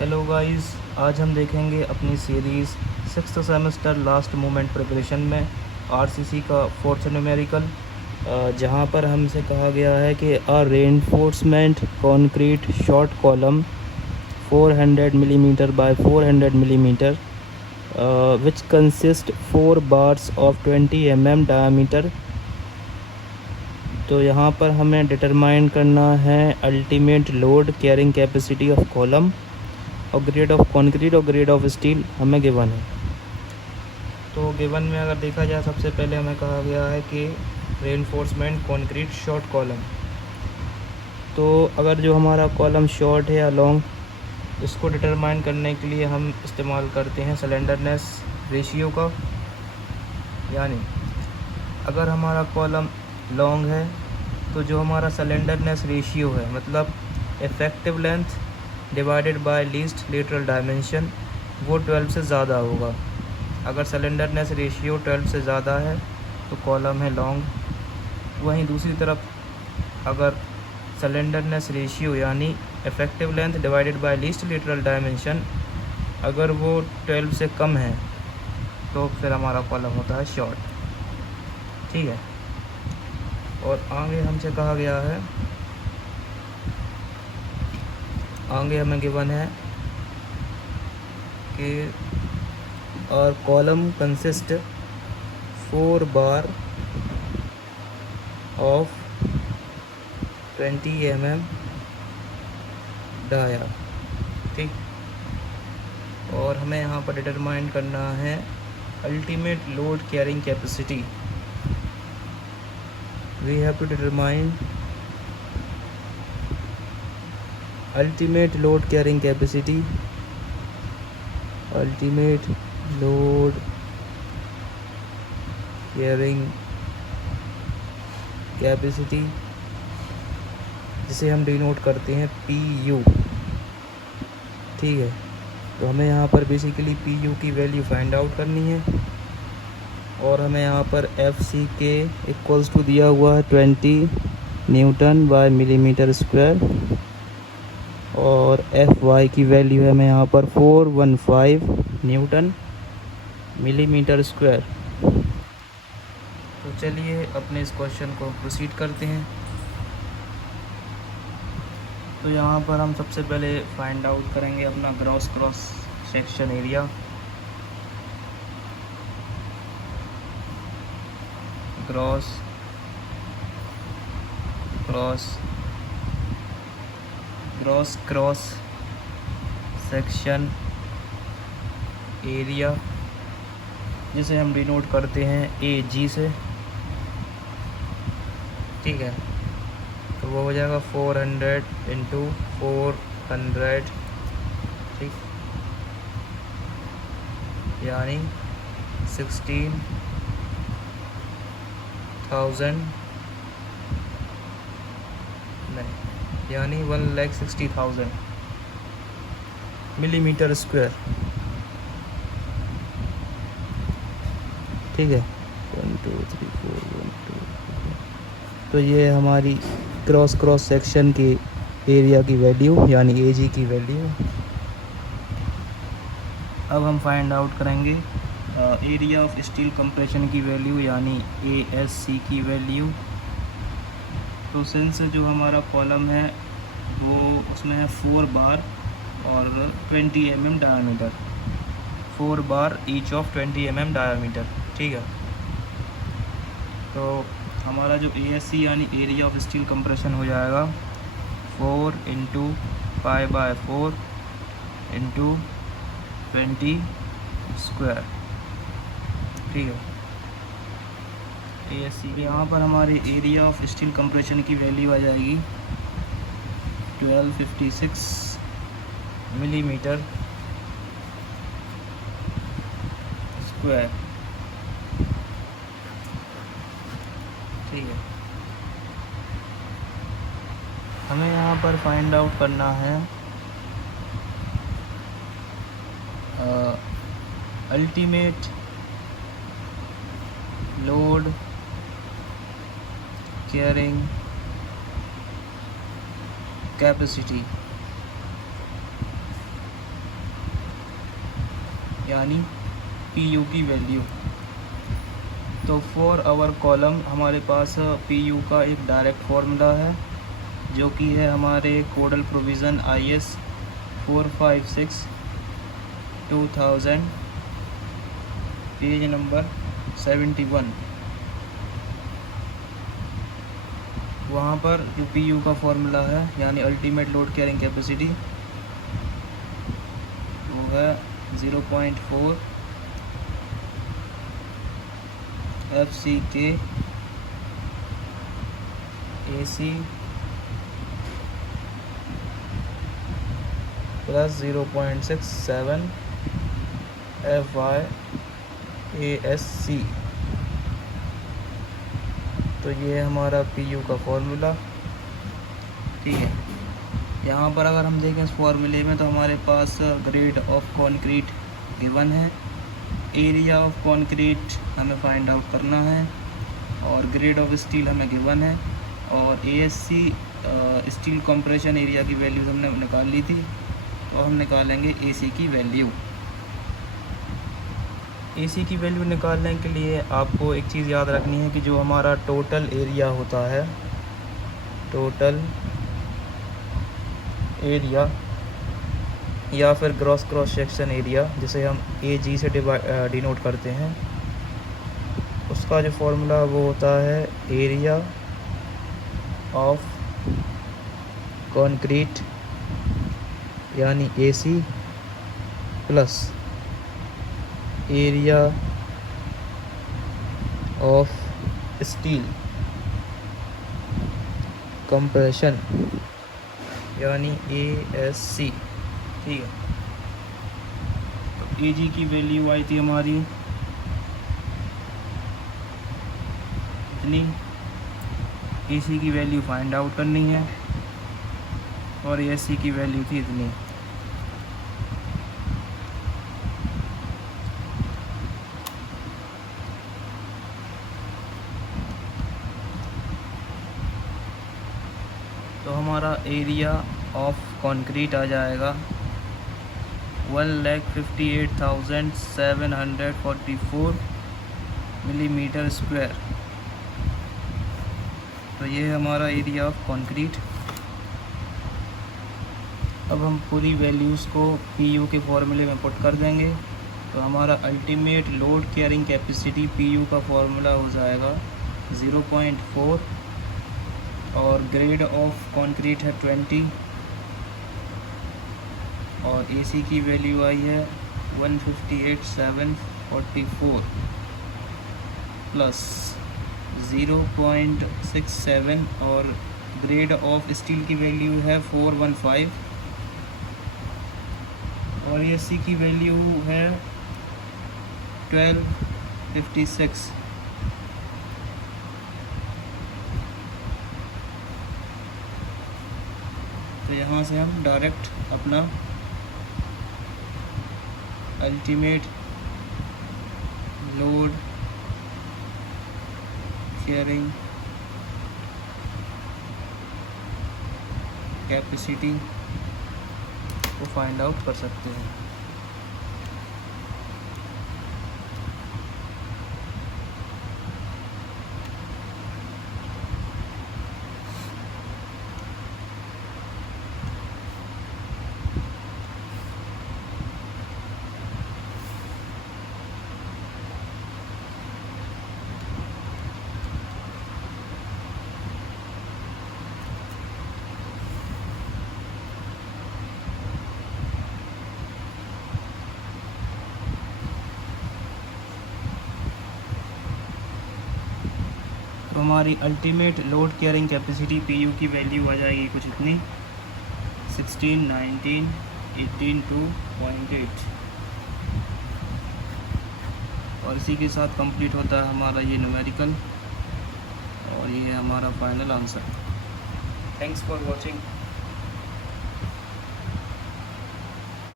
Hello guys, आज हम देखेंगे अपनी series sixth semester last moment preparation में आरसीसी का फोर्थ न्यूमेरिकल, जहां पर हमसे कहा गया है कि a reinforcement concrete short column 400 millimetre by 400 millimetre which consist 4 bars of 20 diameter. तो यहाँ पर हमें डिटरमाइन करना है ultimate load carrying capacity of column और ग्रेड ऑफ कंक्रीट और ग्रेड ऑफ स्टील हमें गिवन है। तो गिवन में अगर देखा जाए, सबसे पहले हमें कहा गया है कि रेनफोर्समेंट कंक्रीट शॉर्ट कॉलम। तो अगर जो हमारा कॉलम शॉर्ट है या लॉन्ग, इसको डिटरमाइन करने के लिए हम इस्तेमाल करते हैं स्लेंडरनेस रेशियो का। यानी अगर हमारा कॉलम लॉन्ग है तो जो हमारा स्लेंडरनेस रेशियो है, मतलब effective length divided by least lateral dimension, वो 12 से ज़्यादा होगा। अगर सिलेंडरनेस रेशियो 12 से ज़्यादा है तो कॉलम है लॉन्ग। वहीं दूसरी तरफ अगर सिलेंडरनेस रेशियो यानी effective length divided by least lateral dimension अगर वो 12 से कम है तो फिर हमारा कॉलम होता है शॉर्ट। ठीक है। और आगे हमसे कहा गया है, आगे हमें गिवन है कि और column consist 4 bar of 20 dia. ठीक। और हमें यहाँ पर डिटरमाइन करना है ultimate load carrying capacity. We have to determine ultimate load carrying capacity, ultimate load carrying capacity, जिसे हम डिनोट करते हैं PU। ठीक है। तो हमें यहाँ पर बेसिकली PU की वैल्यू फाइंड आउट करनी है और हमें यहाँ पर FCK इक्वल्स टू दिया हुआ है 20 न्यूटन बाय मिलीमीटर स्क्वायर और Fy की वैल्यू है हमें यहाँ पर 415 न्यूटन मिलीमीटर स्क्वायर। तो चलिए अपने इस क्वेश्चन को प्रोसीड करते हैं। तो यहाँ पर हम सबसे पहले फाइंड आउट करेंगे अपना gross cross section area. Gross cross section area, जिसे हम डिनोट करते हैं AG से। ठीक है। तो वो हो जाएगा 400 इंटू 400। ठीक। यानी 16,000 नहीं, यानी 1,60,000 मिलीमीटर स्क्वायर। ठीक है। 1 2 3 4 1 2। तो ये हमारी क्रॉस सेक्शन के एरिया की वैल्यू यानी AG की वैल्यू। अब हम फाइंड आउट करेंगे एरिया ऑफ स्टील कंप्रेशन की वैल्यू यानी ASC की वैल्यू। तो सिंस जो हमारा कॉलम है वो उसमें है 4 बार और 20 diameter, 4 bar each of 20 diameter. ठीक है। तो हमारा जो ASC यानी एरिया ऑफ स्टील कंप्रेशन हो जाएगा 4 इंटू π/4 इंटू 20 स्क्वायर। ठीक है। ASC यहाँ पर हमारे एरिया ऑफ स्टील कंप्रेशन की वैल्यू आ जाएगी 1256 मिलीमीटर स्क्वायर। ठीक है। हमें यहाँ पर फाइंड आउट करना है अल्टीमेट लोड कैरिंग कैपेसिटी। यानी PU की वैल्यू। तो फॉर आवर कॉलम हमारे पास PU का एक डायरेक्ट फार्मूला है जो कि है हमारे कोडल प्रोविज़न IS 456/2000 पेज नंबर 71। वहाँ पर जो PU का फार्मूला है यानी अल्टीमेट लोड कैरिंग कैपेसिटी वो है 0.4 FCK AC प्लस 0.67 FYASC। तो ये हमारा PU का फॉर्मूला, ठीक है। यहाँ पर अगर हम देखें इस फॉर्मूले में तो हमारे पास ग्रेड ऑफ कंक्रीट गिवन है, एरिया ऑफ कंक्रीट हमें फाइंड आउट करना है और ग्रेड ऑफ स्टील हमें गिवन है और ASC स्टील कंप्रेशन एरिया की वैल्यूज हमने निकाल ली थी। तो हम निकालेंगे AC की वैल्यू। AC की वैल्यू निकालने के लिए आपको एक चीज़ याद रखनी है कि जो हमारा टोटल एरिया होता है, टोटल एरिया या फिर क्रॉस सेक्शन एरिया जिसे हम AG से डिनोट करते हैं, उसका जो फॉर्मूला वो होता है एरिया ऑफ कंक्रीट यानी AC plus area of steel compression यानी ASC, ठीक है। तो AG की वैल्यू आई थी हमारी इतनी, AC की वैल्यू फाइंड आउट करनी है और ASC की वैल्यू थी इतनी। तो हमारा एरिया ऑफ कंक्रीट आ जाएगा 1,58,744 मिलीमीटर स्क्वायर। तो ये है हमारा एरिया ऑफ कंक्रीट। अब हम पूरी वैल्यूज़ को PU के फॉर्मूले में पुट कर देंगे। तो हमारा ultimate load carrying capacity PU का फॉर्मूला हो जाएगा 0.4 और ग्रेड ऑफ कंक्रीट है 20 और AC की वैल्यू आई है 158,744 प्लस 0.67 और ग्रेड ऑफ स्टील की वैल्यू है 415 और AC की वैल्यू है 1256। तो यहाँ से हम डायरेक्ट अपना अल्टीमेट लोड कैरिंग कैपेसिटी को फाइंड आउट कर सकते हैं। तो हमारी ultimate load carrying capacity PU की वैल्यू आ जाएगी कुछ इतनी 16, 19, 18, 2.8 और इसी के साथ कंप्लीट होता है हमारा ये न्यूमेरिकल और ये है हमारा final answer. Thanks for watching.